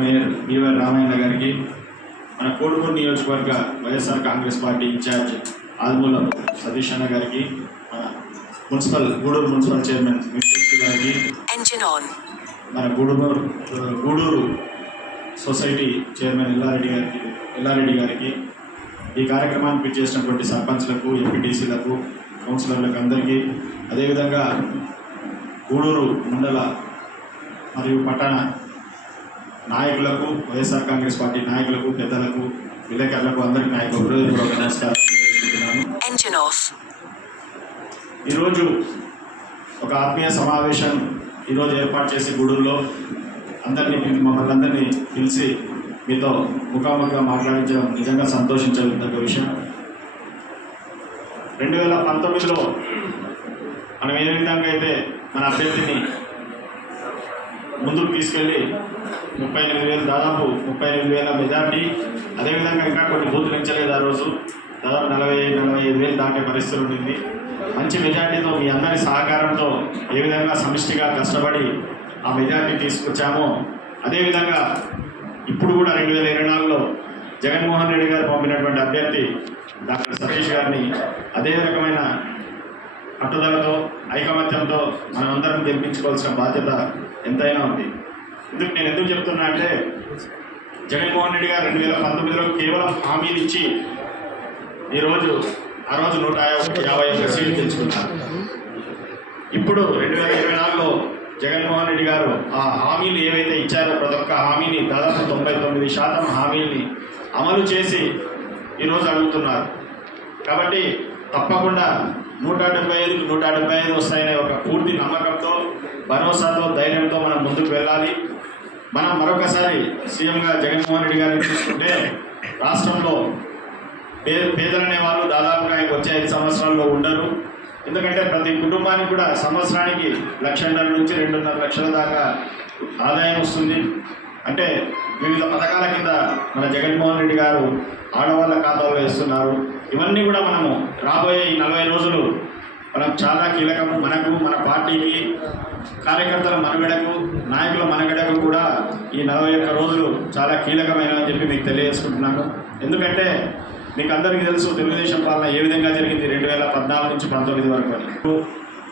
Mayor beaver Ramayya గారికి, మన కోడుమూరు నియోజకవర్గ వైఎస్ఆర్ కాంగ్రెస్ పార్టీ ఇన్ఛార్జ్ ఆల్మూలం సతీష్ అన్న గారికి, మన గూడూరు మున్సిపల్ చైర్మన్ వెంకటేశ్వర గారికి, మన గూడూరు సొసైటీ చైర్మన్ ఎల్లారెడ్డి గారికి, ఈ కార్యక్రమాన్ని పిలిచి చేసినటువంటి సర్పంచ్లకు, ఎంపీటీసీలకు, కౌన్సిలర్లకు అందరికీ, అదేవిధంగా గూడూరు మండల మరియు పట్టణ నాయకులకు, వైఎస్ఆర్ కాంగ్రెస్ పార్టీ నాయకులకు, పెద్దలకు, విలేకరులకు అందరికీ నాయకులు హృదయపూర్వక నమస్కారం చేసుకుంటున్నాను. ఈరోజు ఒక ఆత్మీయ సమావేశం ఈరోజు ఏర్పాటు చేసి గూడూరులో మమ్మల్ని అందరినీ పిలిచి మీతో ముఖాముఖిగా మాట్లాడించడం నిజంగా సంతోషించదగ్గ విషయం. 2019లో మనం ఏ విధంగా అయితే మన అభ్యర్థిని ముందుకు తీసుకెళ్ళి 38,000 దాదాపు 38,000 మెజార్టీ, అదేవిధంగా ఇంకా కొన్ని బూతులు పెంచలేదు. ఆ రోజు దాదాపు 45,000 దాటే పరిస్థితి ఉండింది. మంచి మెజార్టీతో మీ అందరి సహకారంతో ఏ విధంగా సమిష్టిగా కష్టపడి ఆ మెజార్టీ తీసుకొచ్చామో, అదేవిధంగా ఇప్పుడు కూడా 2024లో జగన్మోహన్ రెడ్డి గారు పంపినటువంటి అభ్యర్థి డాక్టర్ సతీష్ గారిని అదే రకమైన పట్టుదలతో, ఐకమత్యంతో మనమందరం గెలిపించుకోవాల్సిన బాధ్యత ఎంతైనా ఉంది. నేను ఎందుకు చెప్తున్నా అంటే, జగన్మోహన్ రెడ్డి గారు 2019లో కేవలం హామీలు ఇచ్చి ఆ రోజు 151 సీట్లు తెచ్చుకున్నారు. ఇప్పుడు 2024లో జగన్మోహన్ రెడ్డి గారు ఆ హామీలు ఏవైతే ఇచ్చారో ప్రతి ఒక్క హామీని, దాదాపు 99% హామీల్ని అమలు చేసి ఈరోజు అడుగుతున్నారు. కాబట్టి తప్పకుండా 175కి 175 వస్తాయనే ఒక పూర్తి నమ్మకంతో, భరోసాతో, ధైర్యంతో మనం ముందుకు వెళ్ళాలి. మనం మరొకసారి సీఎంగా జగన్మోహన్ రెడ్డి గారిని చూసుకుంటే, రాష్ట్రంలో పేదలనే వాళ్ళు దాదాపుగా వచ్చే 5 సంవత్సరాల్లో ఉండరు. ఎందుకంటే ప్రతి కుటుంబానికి కూడా సంవత్సరానికి 1,50,000 నుంచి 2.5 లక్షల దాకా ఆదాయం వస్తుంది. అంటే వివిధ పథకాల కింద మన జగన్మోహన్ రెడ్డి గారు ఆడవాళ్ళ ఖాతాలో వేస్తున్నారు. ఇవన్నీ కూడా మనము రాబోయే ఈ 40 రోజులు మనం చాలా కీలకము. మనకు, మన పార్టీకి, కార్యకర్తల మనుగడకు, నాయకుల మనుగడకు కూడా ఈ 41 రోజులు చాలా కీలకమైనవని చెప్పి మీకు తెలియజేసుకుంటున్నాను. ఎందుకంటే మీకు అందరికీ తెలుసు, తెలుగుదేశం పాలన ఏ విధంగా జరిగింది 2014 నుంచి 19 వరకు అని.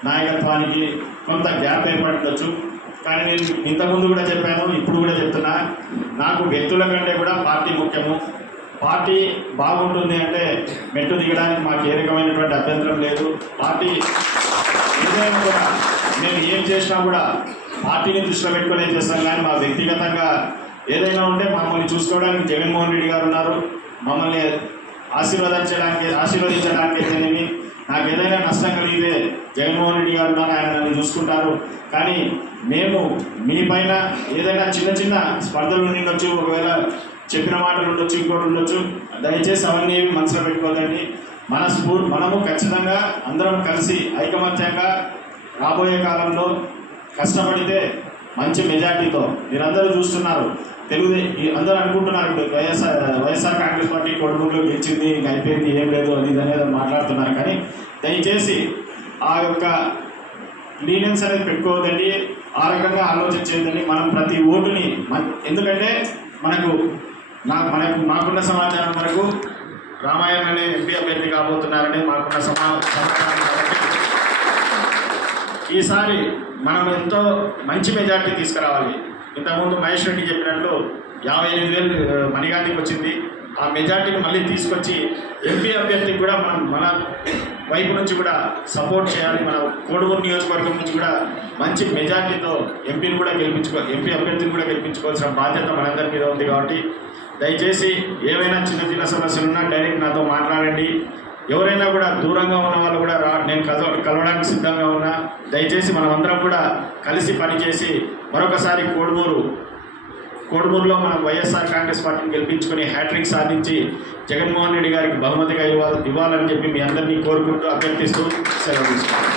నాయకత్వానికి కొంత గ్యాప్ ఏర్పడవచ్చు. కానీ నేను ఇంతకుముందు కూడా చెప్పాను, ఇప్పుడు కూడా చెప్తున్నా, నాకు వ్యక్తుల కంటే కూడా పార్టీ ముఖ్యము. పార్టీ బాగుంటుంది అంటే మెట్టు దిగడానికి మాకు ఏ రకమైనటువంటి అభ్యంతరం లేదు. పార్టీ ఏదైనా కూడా, నేను ఏం చేసినా కూడా పార్టీని దృష్టిలో పెట్టుకొని ఏం చేస్తాను. కానీ మా వ్యక్తిగతంగా ఏదైనా ఉంటే మమ్మల్ని చూసుకోవడానికి జగన్మోహన్ రెడ్డి గారు ఉన్నారు. మమ్మల్ని ఆశీర్వదించడానికి అయితేనేమి, నాకు ఏదైనా నష్టం కలిగితే జగన్మోహన్ రెడ్డి గారు ఉన్నారు, ఆయన నన్ను చూసుకుంటారు. కానీ మేము మీ పైన ఏదైనా చిన్న చిన్న స్పర్ధలు ఉండొచ్చు, ఒకవేళ చెప్పిన మాటలు ఉండొచ్చు, ఇంకోటి ఉండొచ్చు. దయచేసి అవన్నీ మనసులో పెట్టుకోదండి. మనము ఖచ్చితంగా అందరం కలిసి ఐకమత్యంగా రాబోయే కాలంలో కష్టపడితే మంచి మెజార్టీతో, మీరందరూ చూస్తున్నారు, అందరూ అనుకుంటున్నారు ఇప్పుడు వైఎస్ఆర్ కాంగ్రెస్ పార్టీ కోడుమూరులో గెలిచింది, ఇంకా అయిపోయింది, ఏం లేదు, అది ఇది అనేది మాట్లాడుతున్నారు. కానీ దయచేసి ఆ యొక్క లీనియన్స్ అనేది పెట్టుకోవద్దండి, ఆ రకంగా ఆలోచించేదండి. మనం ప్రతి ఓటుని, ఎందుకంటే మాకున్న సమాచారం వరకు రామాయణ అనే ఎంపీ అభ్యర్థి కాబోతున్నారని మాకున్న సమాచారం. ఈసారి మనం ఎంతో మంచి మెజార్టీ తీసుకురావాలి. ఇంతకుముందు మహేష్ రెడ్డి చెప్పినట్లు 58,000 మణిగారికి వచ్చింది. ఆ మెజార్టీని మళ్ళీ తీసుకొచ్చి ఎంపీ అభ్యర్థికి కూడా మన వైపు నుంచి కూడా సపోర్ట్ చేయాలి. మన కోడుమూరు నియోజకవర్గం నుంచి కూడా మంచి మెజార్టీతో ఎంపీ అభ్యర్థిని కూడా గెలిపించుకోవాల్సిన బాధ్యత మనందరి మీద ఉంది. కాబట్టి దయచేసి ఏవైనా చిన్న చిన్న సమస్యలున్నా డైరెక్ట్ నాతో మాట్లాడండి. ఎవరైనా కూడా దూరంగా ఉన్న వాళ్ళు కూడా నేను కలవడానికి సిద్ధంగా ఉన్నా. దయచేసి మనం అందరం కూడా కలిసి పనిచేసి మరొకసారి కోడుమూరులో మనం వైఎస్ఆర్ కాంగ్రెస్ పార్టీని గెలిపించుకొని హ్యాట్రిక్ సాధించి జగన్మోహన్ రెడ్డి గారికి బహుమతిగా ఇవ్వాలని చెప్పి మీ అందరినీ కోరుకుంటూ, అభ్యర్థిస్తూ సెలవు తీసుకుంటాం.